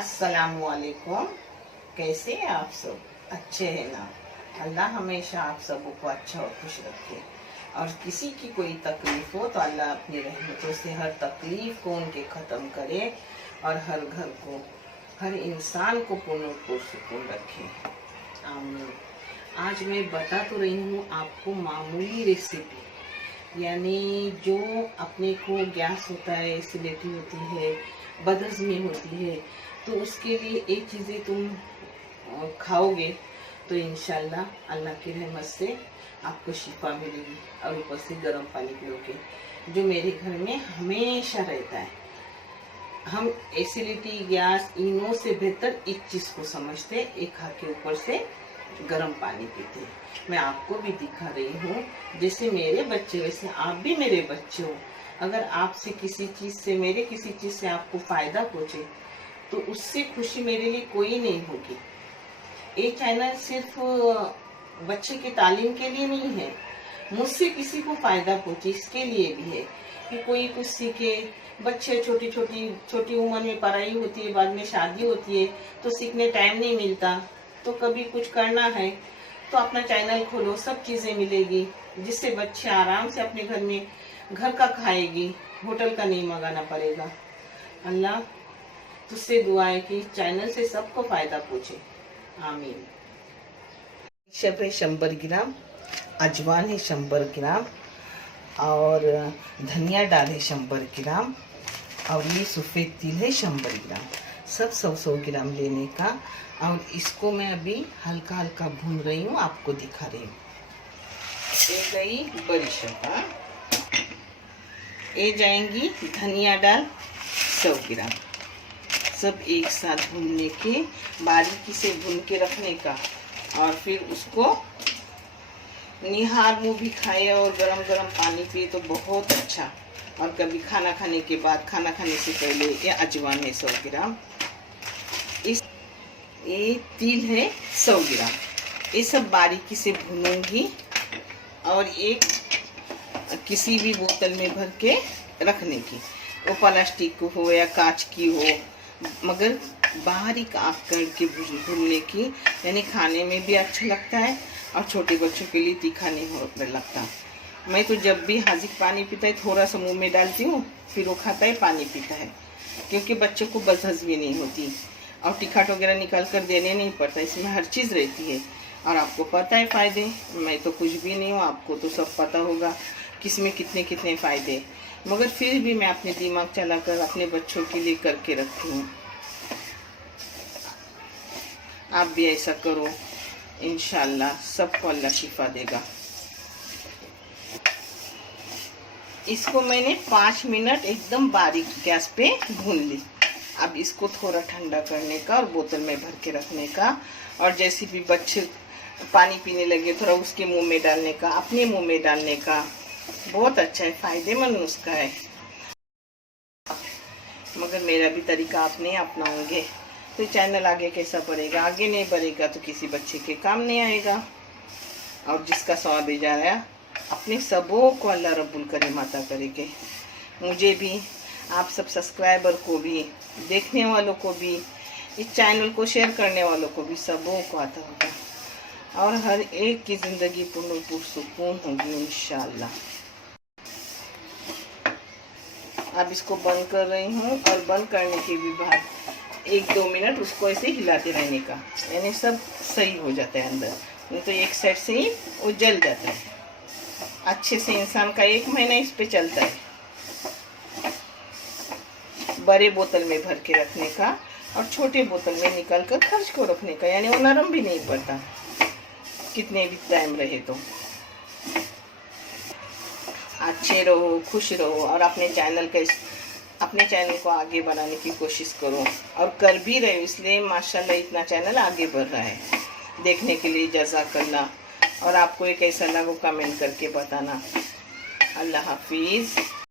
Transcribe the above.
अस्सलामुअलैकुम। कैसे हैं आप सब? अच्छे हैं ना? अल्लाह हमेशा आप सबों को अच्छा और खुश रखे। और किसी की कोई तकलीफ हो तो अल्लाह अपनी रहमतों से हर तकलीफ को उनके ख़त्म करे और हर घर को, हर इंसान को पूर्ण सुकून रखे। आमीन। आज मैं बता तो रही हूँ आपको मामूली रेसिपी, यानी जो अपने को गैस होता है, एसिडिटी होती है, बदहज़मी होती है, तो उसके लिए एक चीज़ें तुम खाओगे तो इंशाल्लाह अल्लाह की रहमत से आपको शिफा मिलेगी। और ऊपर से गर्म पानी पियोगे, जो मेरे घर में हमेशा रहता है। हम एसिडिटी, गैस, इनो से बेहतर इस चीज़ को समझते, एक हाथ के ऊपर से गर्म पानी पीते। मैं आपको भी दिखा रही हूँ, जैसे मेरे बच्चे वैसे आप भी मेरे बच्चे हो। अगर आपसे किसी चीज़ से, मेरे किसी चीज़ से आपको फ़ायदा पहुँचे तो उससे खुशी मेरे लिए कोई नहीं होगी। ये चैनल सिर्फ बच्चे के तालीम के लिए नहीं है, मुझसे किसी को फ़ायदा पहुँचे इसके लिए भी है कि कोई कुछ सीखे। बच्चे छोटी उम्र में पढ़ाई होती है, बाद में शादी होती है तो सीखने टाइम नहीं मिलता, तो कभी कुछ करना है तो अपना चैनल खोलो, सब चीज़ें मिलेगी, जिससे बच्चे आराम से अपने घर में घर का खाएगी, होटल का नहीं मंगाना पड़ेगा। अल्लाह तुझसे दुआ है कि चैनल से सबको फ़ायदा पहुँचे। आमीन। शब है 100 ग्राम, अजवान है 100 ग्राम, और धनिया डाल है 100 ग्राम, और ये सफ़ेद तिल है 100 ग्राम। सब 100 ग्राम लेने का। और इसको मैं अभी हल्का हल्का भून रही हूँ, आपको दिखा रही हूँ। ये गई बड़ी शक्कर, ये जाएंगी धनिया डाल 100 ग्राम। सब एक साथ भूनने के, बारीकी से भून के रखने का। और फिर उसको निहार मुँह भी खाए और गरम गरम पानी पिए तो बहुत अच्छा। और कभी खाना खाने के बाद, खाना खाने से पहले। ये अजवान है 100 ग्राम, ये तिल है 100 ग्राम। ये सब बारीकी से भूनूंगी और एक किसी भी बोतल में भर के रखने की, वो प्लास्टिक की हो या कांच की हो, मगर बारीक आँख करके भूनने की, यानी खाने में भी अच्छा लगता है और छोटे बच्चों के लिए तीखा नहीं हो लगता। मैं तो जब भी हाजिक पानी पीता है थोड़ा सा मुंह में डालती हूँ, फिर वो खाता है, पानी पीता है, क्योंकि बच्चों को बदहज़मी नहीं होती और टिकाट वगैरह निकाल कर देने नहीं पड़ता। इसमें हर चीज़ रहती है और आपको पता है फ़ायदे। मैं तो कुछ भी नहीं हूँ, आपको तो सब पता होगा किसमें कितने कितने फ़ायदे, मगर फिर भी मैं अपने दिमाग चलाकर अपने बच्चों के लिए करके रखती हूँ। आप भी ऐसा करो, इंशाल्लाह सबको अल्लाह शिफा देगा। इसको मैंने 5 मिनट एकदम बारीक गैस पे भून ली। अब इसको थोड़ा ठंडा करने का और बोतल में भर के रखने का। और जैसे भी बच्चे पानी पीने लगे थोड़ा उसके मुंह में डालने का, अपने मुंह में डालने का। बहुत अच्छा है, फ़ायदेमंद नुस्खा है। मगर मेरा भी तरीका आप नहीं अपनाओगे तो चैनल आगे कैसा बढ़ेगा? आगे नहीं बढ़ेगा तो किसी बच्चे के काम नहीं आएगा। और जिसका सवाब जा रहा है, अपने सबों को अल्लाह रब्बुल करीम अता करेंगे। मुझे भी, आप सब सब्सक्राइबर को भी, देखने वालों को भी, इस चैनल को शेयर करने वालों को भी, सबों को आता होगा और हर एक की ज़िंदगी पुरसुकून होगी इंशाल्लाह। अब इसको बंद कर रही हूँ और बंद करने के भी बाद 1-2 मिनट उसको ऐसे हिलाते रहने का, यानी सब सही हो जाता है अंदर, नहीं तो एक साइड से ही वो जल जाता है। अच्छे से इंसान का 1 महीना इस पे चलता है। बड़े बोतल में भर के रखने का और छोटे बोतल में निकाल कर खर्च को रखने का, यानी वो नरम भी नहीं पड़ता कितने भी टाइम रहे तो। अच्छे रहो, खुश रहो और अपने चैनल को आगे बढ़ाने की कोशिश करो, और कर भी रहे हो, इसलिए माशाल्लाह इतना चैनल आगे बढ़ रहा है। देखने के लिए जज़ाकल्लाह। और आपको ये कैसा लगा कमेंट करके बताना। अल्लाह हाफिज़।